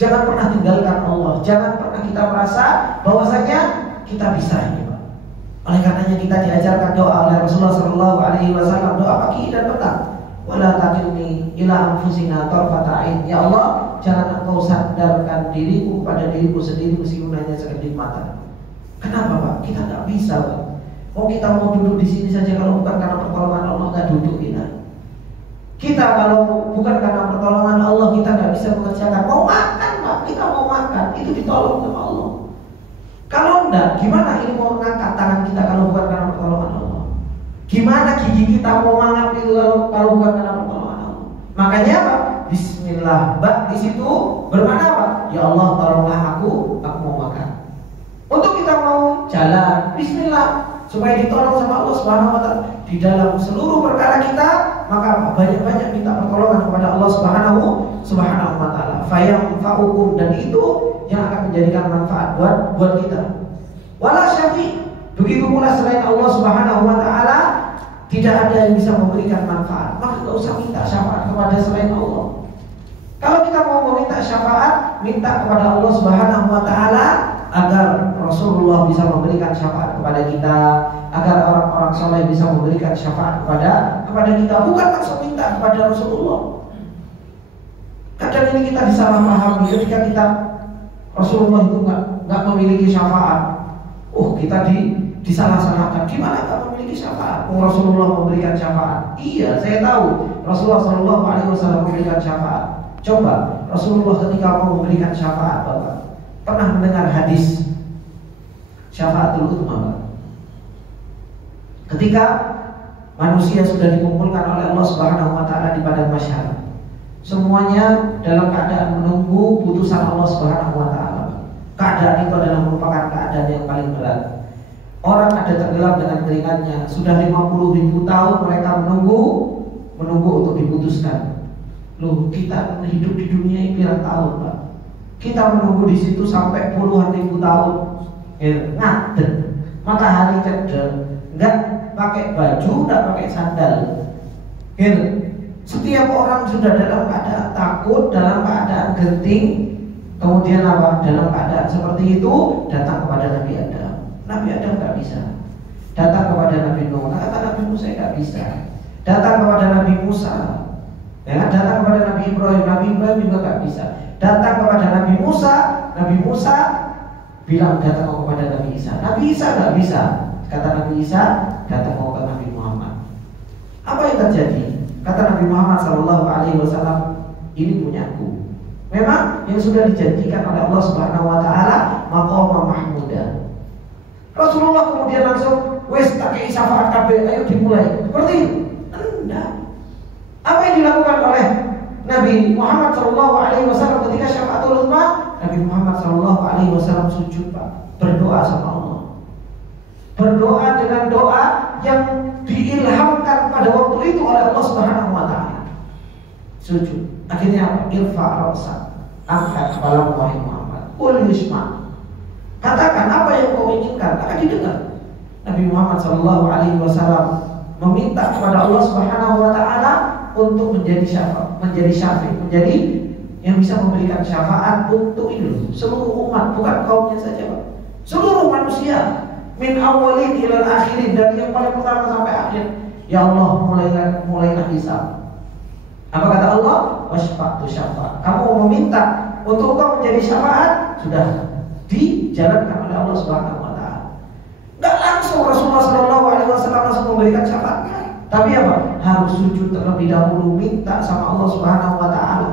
Jangan pernah tinggalkan Allah. Jangan pernah kita merasa bahwasanya kita bisa ini, Pak. Oleh karenanya kita diajarkan doa oleh Rasulullah sallallahu alaihi wasallam, doa pagi dan petang. Wala taqilni ila anfusina tarfata ain. Ya Allah, jangan Engkau sandarkan diriku pada diriku sendiri meskipun hanya sekedip mata. Kenapa, Pak? Kita enggak bisa, Pak. Kita mau duduk di sini saja, kalau bukan karena pertolongan Allah enggak duduk kita. Kita kalau bukan karena pertolongan Allah, kita nggak bisa mengerjakan. Mau makan, Pak, kita mau makan, itu ditolong sama Allah. Kalau enggak, gimana ini mau mengangkat tangan kita kalau bukan karena pertolongan Allah? Gimana gigi kita mau mangap itu kalau bukan karena pertolongan Allah? Makanya apa? Bismillah. Bak di situ bermakna apa? Ya Allah, tolonglah aku mau makan. Untuk kita mau jalan, Bismillah, supaya ditolong sama Allah Subhanahu wa taala di dalam seluruh perkara kita, maka banyak-banyak minta pertolongan kepada Allah Subhanahu wa taala. Fayanfa'ukum, dan itu yang akan menjadikan manfaat buat kita. Wala syafi, begitu pula selain Allah Subhanahu wa taala tidak ada yang bisa memberikan manfaat. Maka tidak usah minta syafaat kepada selain Allah. Kalau kita mau meminta syafaat, minta kepada Allah Subhanahu wa taala agar Rasulullah bisa memberikan syafaat kepada kita, agar orang-orang soleh bisa memberikan syafaat kepada kita, bukan langsung minta kepada Rasulullah. Kadang ini kita disalahpahami ketika kita Rasulullah itu nggak memiliki syafaat. Kita disalah-salahkan. Gimana nggak memiliki syafaat? Rasulullah memberikan syafaat. Iya, saya tahu Rasulullah Shallallahu Alaihi Wasallam memberikan syafaat. Coba Rasulullah ketika mau memberikan syafaat, Bapak pernah mendengar hadis syafaatul utsma? Ketika manusia sudah dikumpulkan oleh Allah Subhanahu wa taala di padang mahsyar, semuanya dalam keadaan menunggu putusan Allah Subhanahu wa taala. Keadaan itu adalah merupakan keadaan yang paling berat. Orang ada tenggelam dengan keringatnya. Sudah 50.000 tahun mereka menunggu untuk diputuskan. Loh, kita hidup di dunia ini berapa tahun, Pak? Kita menunggu di situ sampai puluhan ribu tahun. Ngadeg, matahari cedek, nggak pakai baju, nggak pakai sandal. Setiap orang sudah dalam keadaan takut, dalam keadaan genting. Kemudian apa? Dalam keadaan seperti itu datang kepada Nabi Adam. Nabi Adam nggak bisa. Datang kepada Nabi Nuh. Kata Nabi Nuh, saya nggak bisa. Datang kepada Nabi Musa. Datang kepada Nabi Ibrahim. Nabi Ibrahim juga nggak bisa. Datang kepada Nabi Musa. Nabi Musa bilang datang kepada Nabi Isa. Nabi Isa nggak bisa. Kata Nabi Isa, datang kepada Nabi Muhammad. Apa yang terjadi? Kata Nabi Muhammad SAW, ini punyaku. Memang yang sudah dijanjikan oleh Allah Subhanahu wa taala maqama mahmuda. Rasulullah kemudian langsung wes tak kei syafaat kabeh, ayo dimulai. Seperti itu. Enggak. Apa yang dilakukan oleh Nabi Muhammad SAW ketika syafaatul utsma? Nabi Muhammad SAW sujud, Pak, berdoa sama Allah. Berdoa dengan doa yang diilhamkan pada waktu itu oleh Allah Subhanahu wa taala. Sujud. Akhirnya apa? Irfa' ra'sak, angkat kepala wahai Muhammad. Qul yusma'. Katakan apa yang kau inginkan, akan didengar. Nabi Muhammad SAW meminta kepada Allah Subhanahu wa taala untuk menjadi syafi', menjadi yang bisa memberikan syafaat untuk ini seluruh umat, bukan kaumnya saja, Pak. Seluruh manusia, min awalin ilal akhirin, dari yang paling pertama sampai akhir. Ya Allah, mulailah hisab. Apa kata Allah? Wasfa'tu syafa'. Kamu meminta untuk kau menjadi syafaat, sudah dijalankan oleh Allah Subhanahu wa taala. Enggak langsung Rasulullah SAW langsung memberikan syafaatnya. Tapi apa? Harus sujud terlebih dahulu, minta sama Allah Subhanahu wa taala.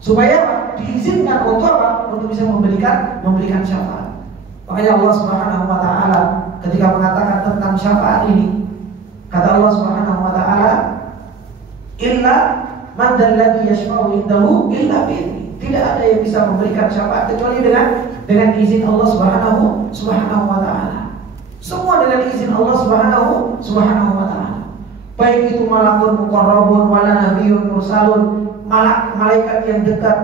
Supaya apa? Diizinkan untuk apa? Untuk bisa memberikan syafaat. Makanya Allah Subhanahu wa taala ketika mengatakan tentang syafaat ini, kata Allah Subhanahu wa taala, illa man dzalladzi yashfa'u indahu illa bi'idznih. Tidak ada yang bisa memberikan syafaat kecuali dengan izin Allah Subhanahu wa taala. Semua dengan izin Allah Subhanahu wa taala. Baik itu malakun muqarrabun wala nabiyyun mursalun, malaikat yang dekat,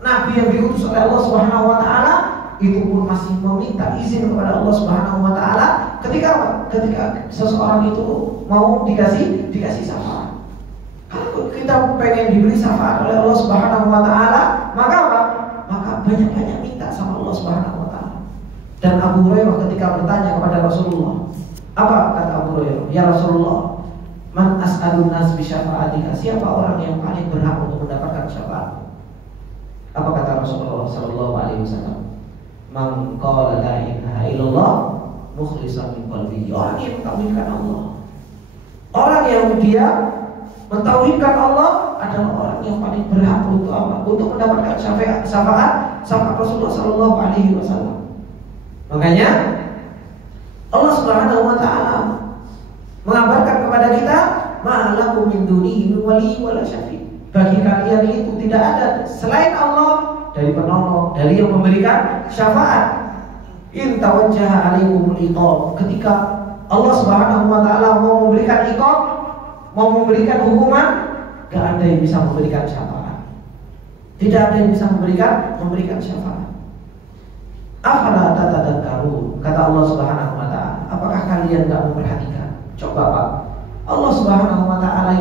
nabi yang diutus oleh Allah Subhanahu wa taala, itu pun masih meminta izin kepada Allah Subhanahu wa taala ketika seseorang itu mau dikasih syafaat. Kalau kita pengen diberi syafaat oleh Allah Subhanahu wa taala, maka apa? Maka banyak-banyak minta sama Allah Subhanahu wa taala. Dan Abu Hurairah ketika bertanya kepada Rasulullah, apa kata Abu Hurairah? Ya Rasulullah, man as'alun nas bi syafa'atika? Siapa orang yang paling berhak untuk mendapatkan syafaat? Apa kata Rasulullah sallallahu alaihi wasallam? Man qala la ilaha illallah mukhlishan min qalbihi. Orang yang mentauhidkan Allah. Orang yang dia mentauhidkan Allah adalah orang yang paling berhak untuk apa? Untuk mendapatkan syafaat Rasulullah Sallallahu Alaihi Wasallam. Makanya Allah Subhanahu Wa Taala mengabarkan kepada kita, ma'alakum min dunihi wali wala syafi'. Bagi kalian itu tidak ada selain Allah dari penolong, dari yang memberikan syafaat. In tawajjaha alaikumul iqab, ketika Allah Subhanahu wa taala mau memberikan iqab, mau memberikan hukuman, gak ada yang bisa memberikan syafaat. Tidak ada yang bisa memberikan syafaat. Afala tatadzakkarun, kata Allah Subhanahu wa taala, apakah kalian gak memperhatikan? Coba Pak, Allah Subhanahu wa taala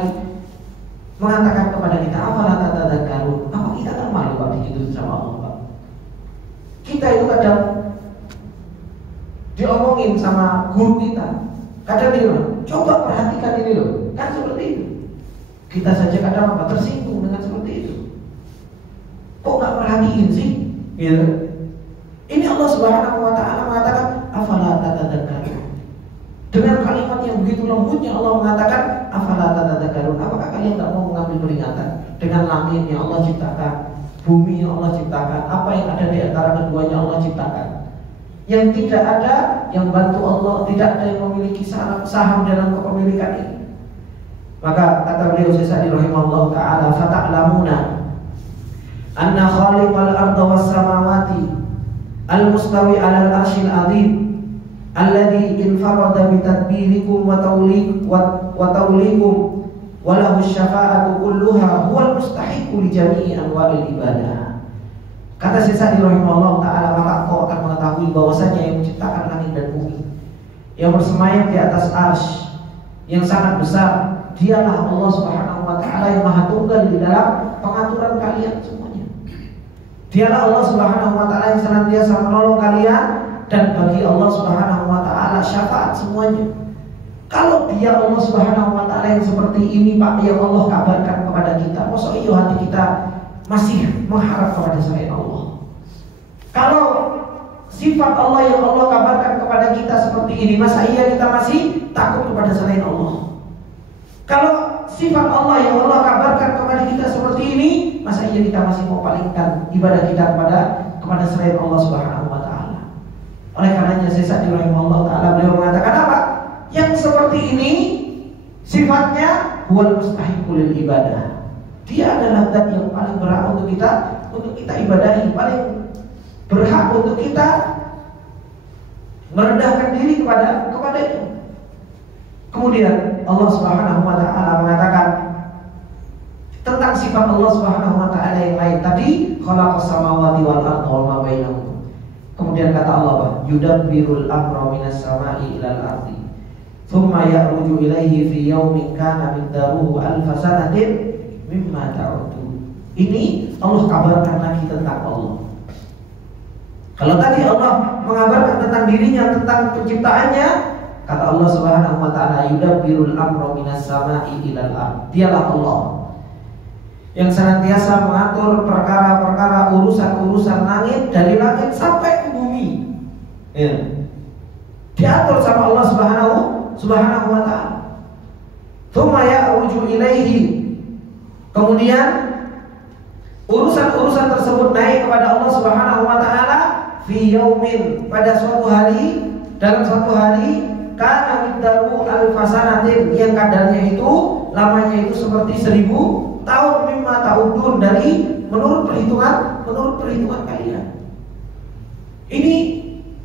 mengatakan kepada kita, afala tatadzakkarun. Apa kita kan malu Pak digituin sama Allah Pak? Kita itu kadang diomongin sama guru kita, kadang dia bilang, coba perhatikan ini loh, kan seperti itu. Kita saja kadang apa tersinggung dengan seperti itu. Kok nggak perhatiin sih? Gitu. Ini Allah Subhanahu Wa Taala mengatakan, afala tatadzakkarun. Dengan kalimat yang begitu lembutnya Allah mengatakan, afala tatadzakkarun. Apakah kalian nggak mau mengambil peringatan dengan langit yang Allah ciptakan, bumi yang Allah ciptakan, apa yang ada di antara keduanya Allah ciptakan? Yang tidak ada yang bantu Allah, tidak ada yang memiliki saham dalam kepemilikan ini. Maka kata beliau Sa'di rahimahullah ta'ala, fata'lamuna anna khaliqal arda was samawati al-mustawi 'alal arsyil 'azim alladhi infarada bi tadbirikum wa tawlikum wa lahu syafa'atu kulluha huwal mustahiqu li jami'i anwa'il ibadah. Kata Sa'di rahimahullah ta'ala, maka kau akan mengetahui bahwasanya yang menciptakan langit dan bumi, yang bersemayam di atas arsy yang sangat besar, dialah Allah Subhanahu wa taala yang maha tunggal di dalam pengaturan kalian semuanya. Dialah Allah Subhanahu wa taala yang senantiasa menolong kalian, dan bagi Allah Subhanahu wa taala syafaat semuanya. Kalau dia Allah Subhanahu wa taala yang seperti ini Pak, yang Allah kabarkan kepada kita, masa iya hati kita masih mengharap kepada selain Allah? Kalau sifat Allah yang Allah kabarkan kepada kita seperti ini, masa iya kita masih takut kepada selain Allah? Kalau sifat Allah yang Allah kabarkan kepada kita seperti ini, masa iya kita masih mau palingkan ibadah kita kepada selain Allah Subhanahu wa taala? Oleh karenanya Sa'di rahimahullah taala beliau mengatakan apa? Yang seperti ini sifatnya huwal mustahiqul ibadah. Dia adalah zat yang paling berhak untuk kita ibadahi, paling berhak untuk kita merendahkan diri kepadanya. Kemudian Allah Subhanahu wa taala mengatakan tentang sifat Allah Subhanahu wa taala yang lain tadi, khalaqas samawati wal arda wa ma bainahuma. Kemudian kata Allah, yudabbirul amra minas sama'i ilal ardi thumma ya'ruju ilaihi fi yaumin kana miqdaruhu alf sanatin mimma ta'udun. Ini Allah kabarkan lagi tentang Allah. Kalau tadi Allah mengabarkan tentang dirinya, tentang penciptaannya, kata Allah Subhanahu wa taala, yudabbirul amra minas sama'i ilal ard. Dialah Allah yang senantiasa mengatur perkara-perkara, urusan-urusan langit, dari langit sampai ke bumi. Ya. Diatur sama Allah Subhanahu wa taala. Tsumma ya'ruju ilaihi. Kemudian urusan-urusan tersebut naik kepada Allah Subhanahu wa taala fi yaumin, pada suatu hari, dalam suatu hari, kana miqdaru alfasanatin, yang kadarnya itu, lamanya itu seperti 1000 tahun, mimma ta'udun, dari menurut perhitungan kalian. Ini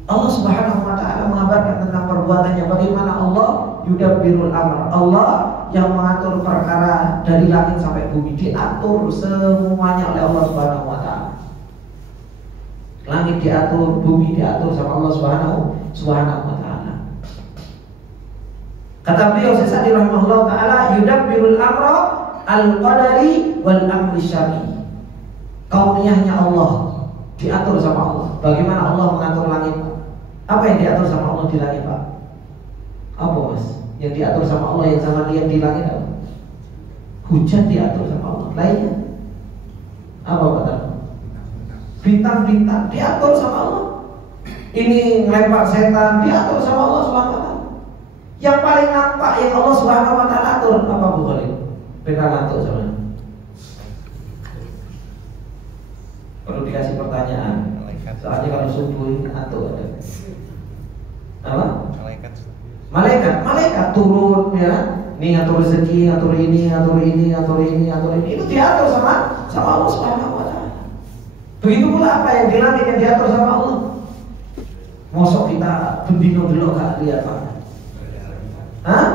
Allah Subhanahu wa taala mengabarkan tentang perbuatannya, bagaimana Allah yudabbirul amr, Allah yang mengatur perkara dari langit sampai bumi, diatur semuanya oleh Allah Subhanahu wa taala. Langit diatur, bumi diatur sama Allah Subhanahu wa taala. Kata beliau Sa'di rahimahullah taala, yudabbirul amra al-qadari wal amri syar'i. Kauniyahnya Allah diatur sama Allah. Bagaimana Allah mengatur langit? Apa yang diatur sama Allah di langit, Pak? Apa, Mas? Yang diatur sama Allah, yang sama dia di langit apa? Hujan diatur sama Allah. Lainnya apa kata? Bintang-bintang diatur sama Allah. Ini ngelempar setan diatur sama Allah Subhanahu wa taala. Yang paling nampak yang Allah Subhanahu wa taala atur apa, Bu Khalil? Benar ngantuk sama. Perlu dikasih pertanyaan. Soalnya kalau subuh ini atau ada apa? Malaikat turun ya. Ini ngatur rezeki, ngatur ini. Itu diatur sama Allah Subhanahu wa taala. Begitu pula apa yang di langit yang diatur sama Allah. Mosok kita bendino dulu gak lihat Pak. Hah?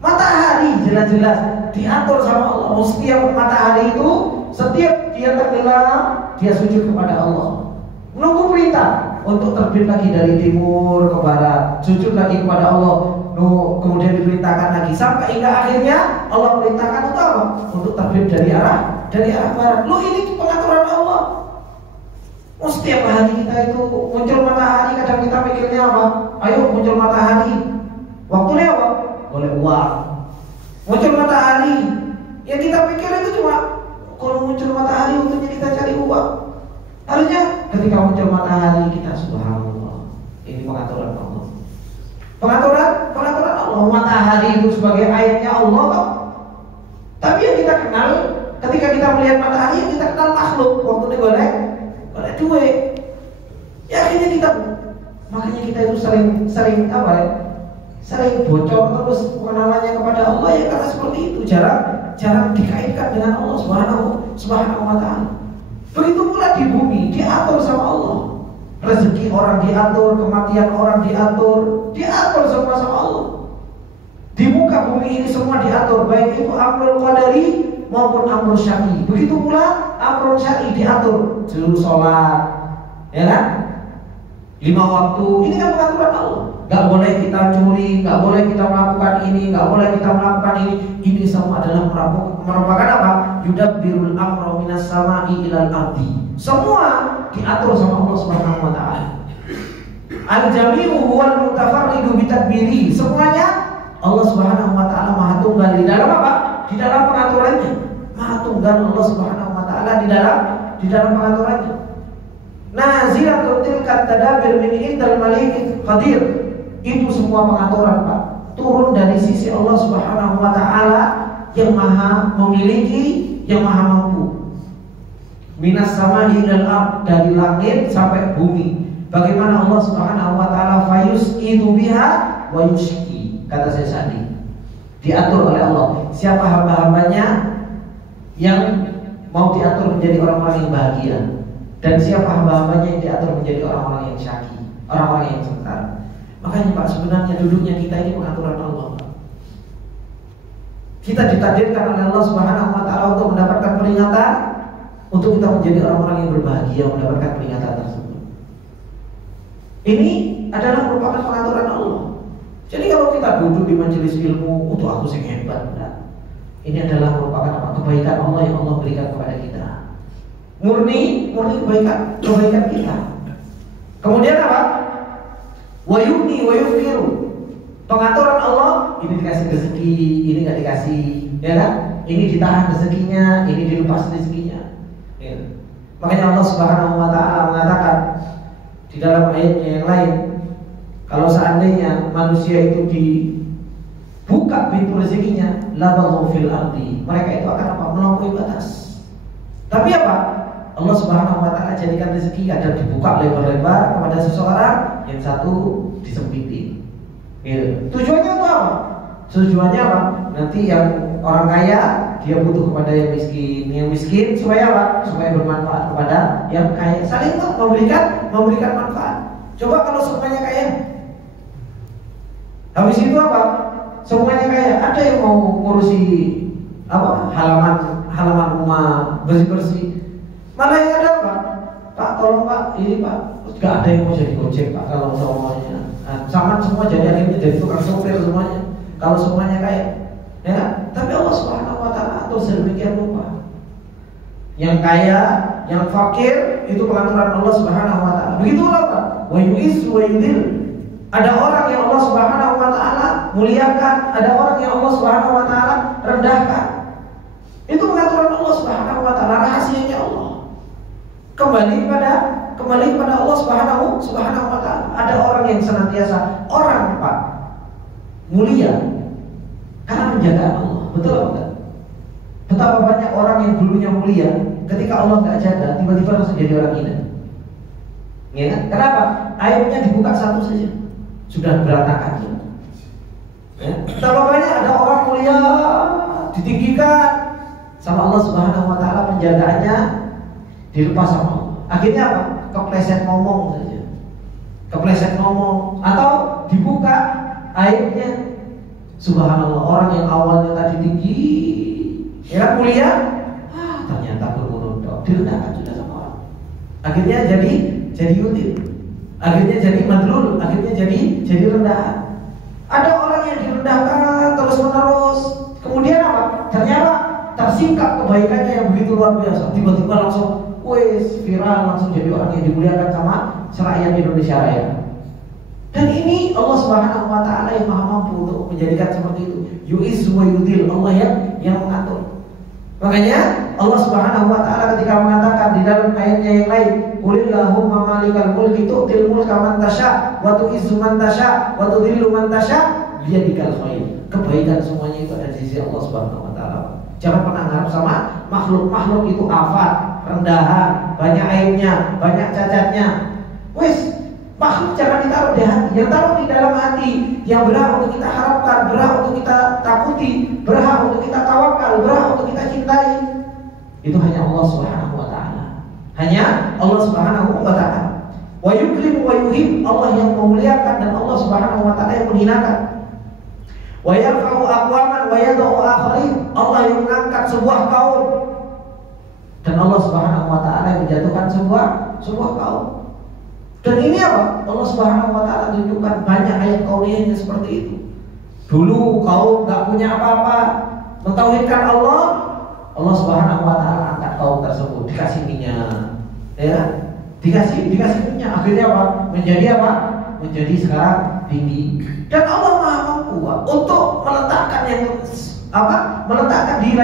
Matahari jelas-jelas diatur sama Allah. Setiap matahari itu setiap dia tenggelam, dia sujud kepada Allah. Menunggu perintah untuk terbit lagi dari timur ke barat, sujud lagi kepada Allah. Kemudian diperintahkan lagi sampai hingga akhirnya Allah perintahkan untuk apa? Untuk terbit dari arah barat. Ini pengaturan Allah. Setiap hari kita itu muncul matahari, kadang kita mikirnya apa? Ayo muncul matahari. Waktunya apa? Boleh uang. Muncul matahari, yang kita pikir itu cuma kalau muncul matahari waktunya kita cari uang. Harusnya ketika muncul matahari kita subhanallah. Ini pengaturan Allah. Pengaturan Allah. Matahari itu sebagai ayatnya Allah kok. Tapi yang kita kenal ketika kita melihat matahari, yang kita kenal makhluk. Waktu boleh duit. Ya akhirnya makanya kita itu sering apa ya? Sering bocor terus pengenalannya kepada Allah ya karena seperti itu jarang dikaitkan dengan Allah Subhanahu wa taala. Begitu pula di bumi diatur sama Allah. Rezeki orang diatur, kematian orang diatur semua sama Allah. Di muka bumi ini semua diatur, baik itu amrul qadari maupun amrul syar'i. Begitu pula amrul syar'i diatur, seluruh sholat, ya kan? 5 waktu, ini kan pengaturan Allah. Gak boleh kita curi, gak boleh kita melakukan ini, gak boleh kita melakukan ini. Ini semua adalah merupakan apa? Yudabbirul amra minas sama'i ilal ardi. Semua diatur sama Allah Subhanahu wa taala. Al-jami'u huwal mutafarridu bitadbiri. Semuanya Allah Subhanahu wa taala Maha Tunggal di dalam apa? Di dalam pengaturannya. Maha Tunggal Allah Subhanahu wa taala di dalam pengaturannya. Nazilatun tilka tadabir min indal malikil qadir. Itu semua pengaturan Pak, turun dari sisi Allah Subhanahu wa taala yang Maha memiliki, yang Maha mampu. Minas sama'i ilal ard, dari langit sampai bumi. Bagaimana Allah Subhanahu wa taala fayusqidu biha wa yushqi. Kata saya tadi, diatur oleh Allah. Siapa hamba-hambanya yang mau diatur menjadi orang-orang yang bahagia, dan siapa hamba-hambanya yang diatur menjadi orang-orang yang syaki, orang-orang yang sengsara. Makanya Pak, sebenarnya duduknya kita ini pengaturan Allah. Kita ditakdirkan oleh Allah Subhanahu wa taala untuk mendapatkan peringatan, untuk kita menjadi orang-orang yang berbahagia mendapatkan peringatan tersebut. Ini adalah merupakan pengaturan Allah. Jadi kalau kita duduk di majelis ilmu, untuk aku sing hebat, nah, ini adalah merupakan apa? Kebaikan Allah yang Allah berikan kepada kita. Murni kebaikan kita. Kemudian apa? Wa yu'ni wa yufiru. Pengaturan Allah, ini dikasih rezeki, ini nggak dikasih, ya kan? Ini ditahan rezekinya, ini dilepas rezekinya. Ya. Makanya Allah Subhanahu wa taala mengatakan di dalam ayatnya yang lain, kalau seandainya manusia itu dibuka pintu rezekinya, labaghu fil ardi, mereka itu akan apa? Melampaui batas. Tapi apa? Allah Subhanahu wa taala jadikan rezeki ada dibuka lebar-lebar kepada seseorang, yang satu disempitin. Gitu. Tujuannya untuk apa? Tujuannya apa? Nanti yang orang kaya dia butuh kepada yang miskin supaya apa? Supaya bermanfaat kepada yang kaya. Saling memberikan manfaat. Coba kalau semuanya kaya, habis itu apa? Semuanya kaya. Ada yang mau ngurusi apa? Halaman rumah bersih-bersih. Malah yang ada apa? Pak tolong Pak, ini Pak, gak ada yang mau jadi gojek Pak kalau semuanya. Sama semua jadi tukang sopir semuanya. Kalau semuanya kaya, ya kan? Tapi Allah Subhanahu wa taala atur sedemikian rupa. Yang kaya, yang fakir itu pengaturan Allah Subhanahu wa taala. Begitulah Pak. Wa yu'izzu wa yudhil. Ada orang yang Allah Subhanahu wa taala muliakan, ada orang yang Allah Subhanahu wa taala rendahkan. Itu pengaturan Allah Subhanahu wa taala, rahasianya Allah. Kembali kepada Allah Subhanahu wa taala. Ada orang yang senantiasa orang Pak mulia karena menjaga Allah. Betul enggak? Betapa banyak orang yang dulunya mulia, ketika Allah nggak jaga, tiba-tiba langsung jadi orang hina. Ya kan? Kenapa? Aibnya dibuka satu saja, sudah berantakan. Ya. Tambah banyak ada orang mulia ditinggikan sama Allah Subhanahu Wa Taala, penjagaannya dilepas sama Allah. Akhirnya apa? Kepleset ngomong saja, kepleset ngomong, atau dibuka aibnya. Subhanallah, orang yang awalnya tadi tinggi, ya mulia, ternyata bermundur, direndahkan sudah sama orang. Akhirnya jadi util, akhirnya jadi madlul, akhirnya jadi rendahan. Ada orang yang direndahkan terus menerus, kemudian apa? Ternyata tersingkap kebaikannya yang begitu luar biasa, tiba-tiba langsung viral, langsung jadi orang yang dimuliakan sama rakyat Indonesia Raya. Dan ini Allah Subhanahu Wa Taala yang maha mampu untuk menjadikan seperti itu. Yu'izzu wa yudhil, Allah yang mengatur. Makanya Allah Subhanahu Wa Taala ketika mengatakan di dalam ayatnya yang lain, Qulillahumma malikal mulki tu'til mulka man tasya wa tu'izzu man tasya wa tudhillu man tasya biyadikal khair. Kebaikan semuanya itu ada di sisi Allah Subhanahu Wa Taala. Jangan pernah harap sama makhluk itu afat, rendahan, banyak aibnya, banyak cacatnya. Makhluk jangan ditaruh di hati, yang taruh di dalam hati, yang berhak untuk kita harapkan, berhak untuk kita takuti, berhak untuk kita tawakal, berhak untuk kita cintai, itu hanya Allah Subhanahu Wa Taala. Hanya Allah Subhanahu Wa Taala. Wa yukrim wa yuhib, Allah yang memuliakan dan Allah Subhanahu Wa Taala yang menghinakan. Wa yarfa'u aqwaman wa yad'u akharin, Allah yang mengangkat sebuah kaum dan Allah Subhanahu Wa Taala yang menjatuhkan sebuah kaum. Dan ini apa? Allah Subhanahu Wa Taala tunjukkan banyak ayat kauniyahnya seperti itu. Dulu kaum gak punya apa-apa, mentauhidkan Allah, Allah Subhanahu Wa Taala angkat kaum tersebut, dikasih minyak, ya, dikasih minyak. Akhirnya apa? Menjadi apa? Menjadi sekarang tinggi. Dan Allah Maha mampu untuk meletakkan meletakkan di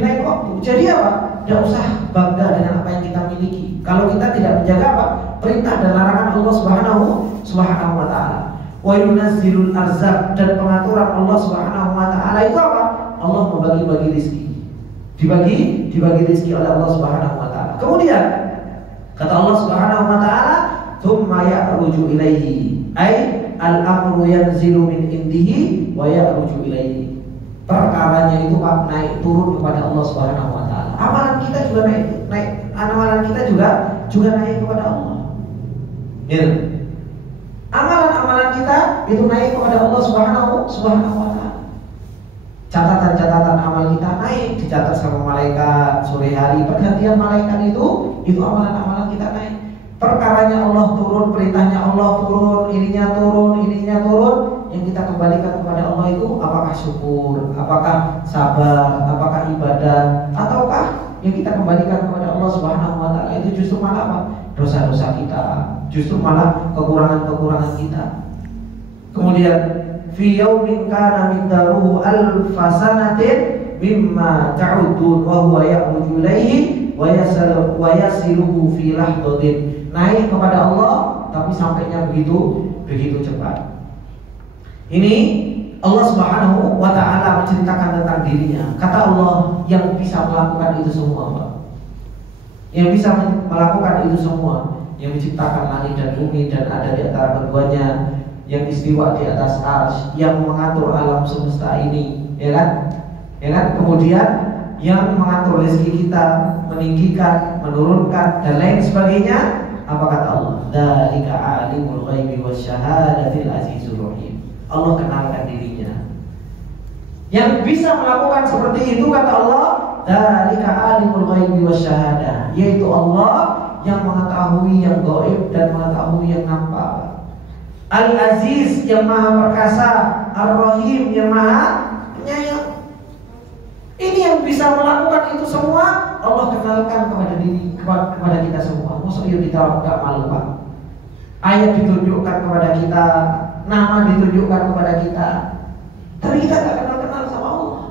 lain waktu. Jadi apa? Tidak usah bangga dengan apa yang kita miliki. Kalau kita tidak menjaga apa? Perintah dan larangan Allah Subhanahu Wa Taala. Wa yunazzilul arzaq, dan pengaturan Allah Subhanahu Wa Taala itu apa? Allah membagi-bagi rezeki. Dibagi rezeki oleh Allah Subhanahu Wa Taala. Kemudian kata Allah Subhanahu Wa Taala, "Tsumma ya'ruju ilaihi." Ai al-amru yanzilu min indihi wa ya'ruju ilaihi. Perkaranya itu naik turun kepada Allah Subhanahu Wa Taala. Amalan kita juga naik. Amalan kita juga naik kepada Allah. Ya. Amalan kita itu naik kepada Allah Subhanahu Wa Taala. Catatan amal kita naik, dicatat sama malaikat sore hari, pergantian malaikat itu amalan kita naik. Perkaranya Allah turun, perintahnya Allah turun, ininya turun, yang kita kembalikan kepada Allah itu apakah syukur, apakah sabar, apakah ibadah, ataukah yang kita kembalikan kepada Allah Subhanahu Wa Taala itu justru malah apa? Dosa-dosa kita, justru malah kekurangan-kekurangan kita. Kemudian fi yaumin kana miqdaruhu alfasanatin mimma ta'udun wa huwa ya'ruju ilaihi wa yasiluhu fi lahdatin. Naik kepada Allah tapi sampainya begitu cepat. Ini Allah Subhanahu Wa Taala menceritakan tentang dirinya. Kata Allah yang bisa melakukan itu semua, Pak. Yang bisa melakukan itu semua, yang menciptakan langit dan bumi dan ada di antara keduanya, yang istiwa di atas arsy, yang mengatur alam semesta ini, ya kan? Kemudian yang mengatur rezeki kita, meninggikan, menurunkan dan lain sebagainya. Apa kata Allah? Dzalika alimul ghaibi wasyahadatil azizur rahim. Allah kenalkan dirinya. Yang bisa melakukan seperti itu kata Allah, dzalika alimul ghaibi wasyahadah, yaitu Allah yang mengetahui yang gaib dan mengetahui yang nampak. Al-Aziz yang maha perkasa, Ar-Rahim yang maha penyayang. Ini yang bisa melakukan itu semua Allah kenalkan kepada kita semua. Maksudnya kita gak malu, Pak. Ayat ditunjukkan kepada kita, nama ditunjukkan kepada kita, tapi kita gak kenal sama Allah,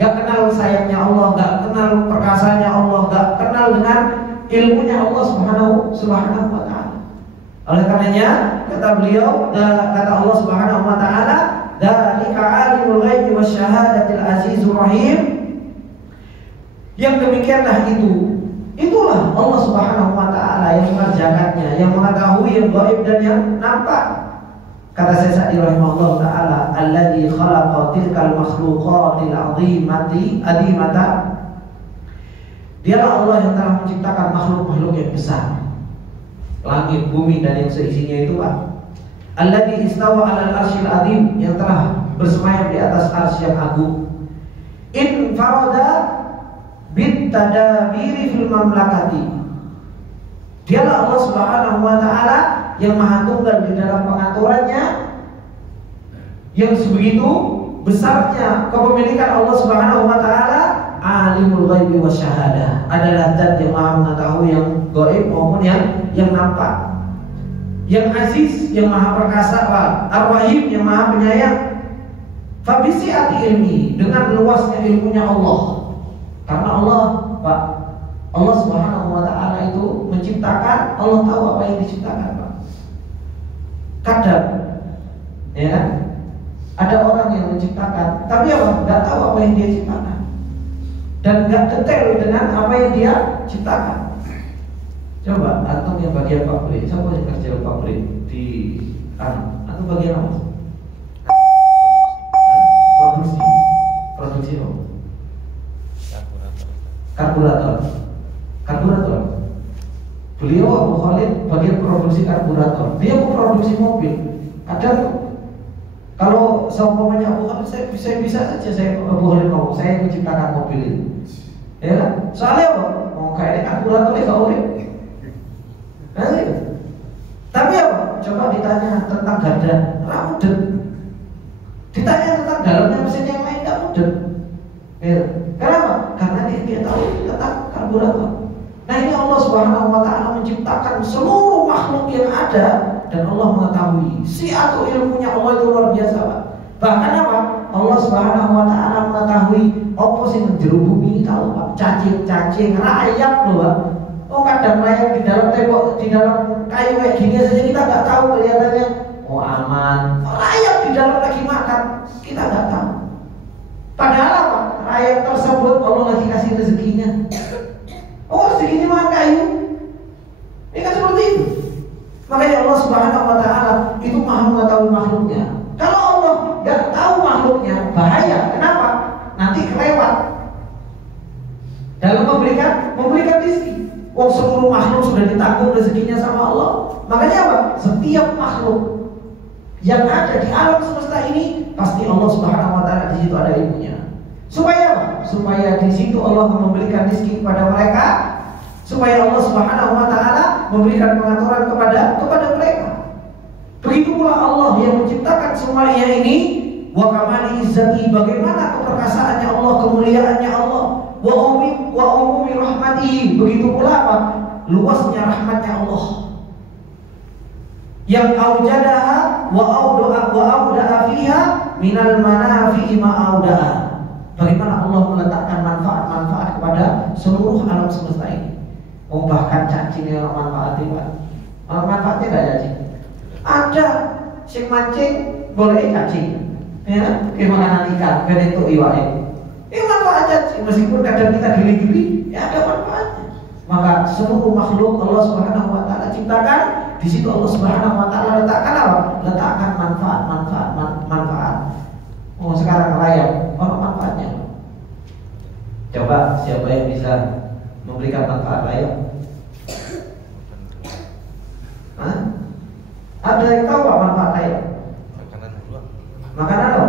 gak kenal sayangnya Allah, gak kenal perkasanya Allah, gak kenal dengan ilmunya Allah Subhanahu Wa Taala. Oleh karenanya kata beliau, kata Allah Subhanahu Wa Taala, dzalika alimul ghaibi wasyahadatil azizur rahim. Yang demikianlah itulah Allah Subhanahu wa taala yang mengerjakannya, yang mengetahui yang gaib dan yang nampak. Kata Syekh Sa'di rahimahullah taala, alladzi khalaqa tilkal makhluqatil adimata. Dialah Allah yang telah menciptakan makhluk-makhluk yang besar, langit, bumi dan yang seisinya itu, Pak. Alladzi istawa 'alal arsyil azim, yang telah bersemayam di atas arsy yang agung. In farada bit tadabiri fil mamlakati. Dialah Allah Subhanahu wa taala yang maha tunggal di dalam pengaturannya, yang sebegitu besarnya kepemilikan Allah Subhanahu wa taala. Alimul ghaibi wasyahadah, adalah zat yang maha mengetahui yang gaib maupun yang nampak. Yang aziz, yang maha perkasa, ar-rahim, yang maha penyayang. Fabisiati ilmi, dengan luasnya ilmunya Allah. Karena Allah, Pak, Allah Subhanahu wa taala itu menciptakan, Allah tahu apa yang diciptakan, Pak. Kadang ya kan? Ada orang yang menciptakan, tapi apa? Enggak tahu apa yang dia ciptakan. Dan enggak detail dengan apa yang dia ciptakan. Coba antum yang bagian pabrik, siapa yang kerja pabrik di antum bagian apa? Produksi apa? Karburator. Beliau Abu Khalid bagian produksi karburator. Dia mau produksi mobil. Kadang kalau seumpamanya Abu Khalid, saya bisa saja saya Abu Khalid ngomong, saya menciptakan mobil ini. Ya kan? Soalnya apa? Mau kayak karburator ya boleh. Tapi apa? Coba ditanya tentang garda, mudeng. Ditanya tentang dalamnya mesin yang lain, nggak mudeng. Ya. Kenapa? Karena dia tahu tentang karburator. Nah, ini Allah Subhanahu wa taala menciptakan seluruh makhluk yang ada, dan Allah mengetahui. Siatu ilmunya Allah itu luar biasa, Pak. Bahkan apa? Allah Subhanahu wa taala mengetahui apa sih menjeru bumi ini, tahu, Pak. Cacing, rayap loh, Pak. Oh, kadang rayap di dalam tembok, di dalam kayu kayak gini saja kita nggak tahu kelihatannya. Oh, aman. Rayap di dalam lagi makan, kita nggak tahu. Padahal apa? Rayap tersebut Allah lagi kasih rezekinya. Oh, rezekinya makan kayu. Ini kan seperti itu. Makanya Allah Subhanahu wa taala itu maha mengetahui makhluknya. Kalau Allah nggak tahu makhluknya, bahaya. Kenapa? Nanti kelewat dalam memberikan rezeki. Wong seluruh makhluk sudah ditanggung rezekinya sama Allah. Makanya apa? Setiap makhluk yang ada di alam semesta ini pasti Allah Subhanahu wa taala di situ ada ilmunya. Supaya apa? Supaya di situ Allah memberikan rezeki kepada mereka, supaya Allah Subhanahu wa taala memberikan pengaturan kepada mereka. Begitu pula Allah yang menciptakan semuanya ini, wa kamali izzati, bagaimana keperkasaannya Allah, kemuliaannya Allah, wa umumi rahmatihi, begitu pula apa? Luasnya rahmatnya Allah. Yang aujadaha wa audaha fiha minal manafi'i ma audaha. Bagaimana Allah meletakkan manfaat-manfaat kepada seluruh alam semesta ini. Oh, bahkan cacing yang manfaatnya, Pak. Manfaatnya enggak cacing? Ada sing mancing boleh cacing. Ya, gimana ikan ben entuk iwake. Ini manfaat cacing, meskipun kadang kita gili-gili, ya ada manfaatnya. Maka seluruh makhluk Allah Subhanahu wa taala ciptakan, di situ Allah Subhanahu wa taala letakkan apa? Letakkan manfaat. Oh, sekarang rayap, apa manfaatnya? Coba siapa yang bisa memberikan manfaat rayap? Hah? Ada yang tahu apa manfaat rayap? Makanan apa?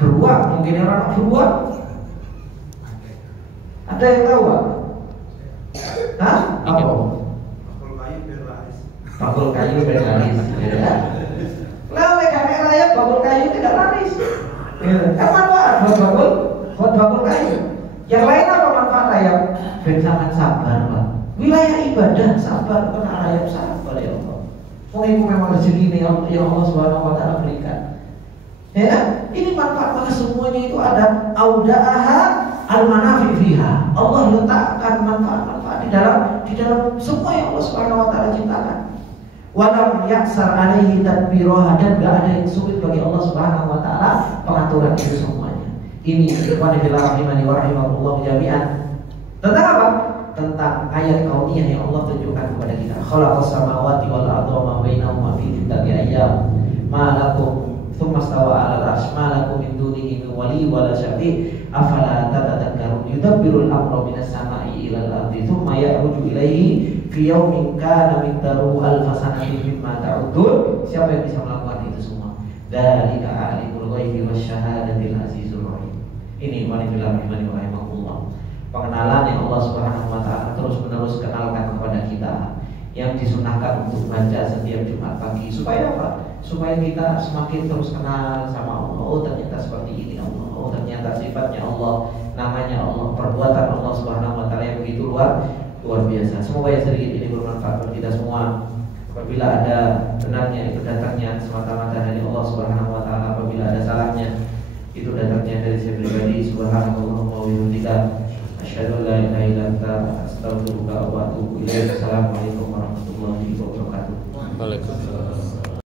Beruang, mungkin orang beruang. Ada yang tahu apa? Hah? Apa? Bakul kayu biar laris. Lah karena rayap bakul kayu tidak laris. Kan manfaat buat bakul kayu. Yang lain apa manfaat rayap? Ben sangat sabar, Pak. Wilayah ibadah sabar, kena rayap sabar ya Allah. Itu memang rezeki yang Allah Subhanahu wa taala berikan. Ya, ini manfaat, maka semuanya itu ada auda'aha al-manafi fiha. Allah letakkan manfaat-manfaat di dalam semua yang Allah Subhanahu wa taala ciptakan. Walam yaksar alaihi tadbiraha, dan enggak ada yang sulit bagi Allah Subhanahu wa taala pengaturan itu semuanya. Ini ikhwan fillah rahimani wa rahimakumullah jami'an. Tentang apa? Tentang ayat kauniyah yang Allah tunjukkan kepada kita. Khalaqas samawati wal arda wa ma bainahuma fi sittati ayyam. Ma lakum thumma stawa 'alal 'arsy ma lakum min dunihi min wali wa la syafi' afala tatadhakkarun. Yudabbirul amra minas sama'i ilal ardi thumma ya'ruju ilaihi fi yaumin kana miqdaruhu alf sanatin mimma ta'udun. Siapa yang bisa melakukan itu semua? Dzalika 'alimul ghaibi wasyahadatil azizur rahim. Ini wanita rahimani wa rahimakumullah. Pengenalan yang Allah Subhanahu wa taala terus-menerus kenalkan kepada kita, yang disunahkan untuk baca setiap Jumat pagi. Supaya apa? Supaya kita semakin terus kenal sama Allah. Oh, ternyata seperti ini Allah. Oh, ternyata sifatnya Allah, namanya Allah, perbuatan Allah Subhanahu wa taala yang begitu luar biasa. Semoga yang sedikit ini bermanfaat bagi kita semua. Apabila ada benarnya, itu datangnya semata-mata dari Allah Subhanahu wa taala. Apabila ada salahnya, itu datangnya dari saya pribadi. Subhanallah wa bihamdika, asyhadu an la ilaha illa anta, astaghfiruka wa atubu ilaik. Assalamualaikum warahmatullahi wabarakatuh. Waalaikumsalam.